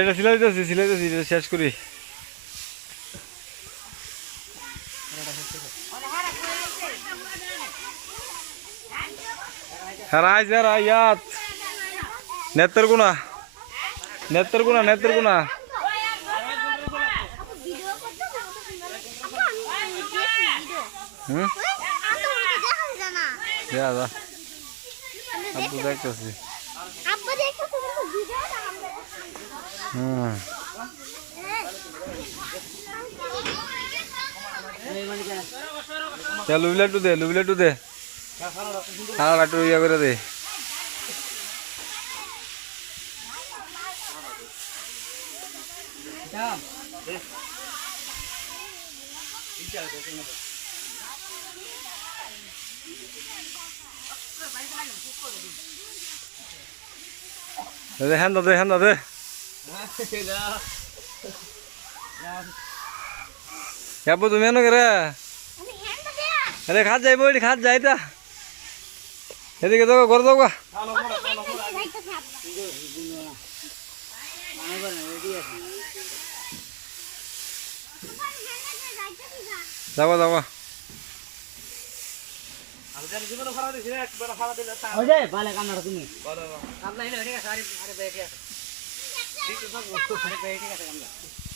এটা সিলাইতেছি শেষ করি। হারাই যারা ইয়াত নেত্রকোনা আপু দেখতেছি। লুবিলা দে হ্যাঁ একটু ইয়া করে দে। হ্যাঁ দে আপু তুমি এনো করে আরে খাত যাইব খাত যাইতা এদিকে যাও করে দাও গা যাবা ঠিক আছে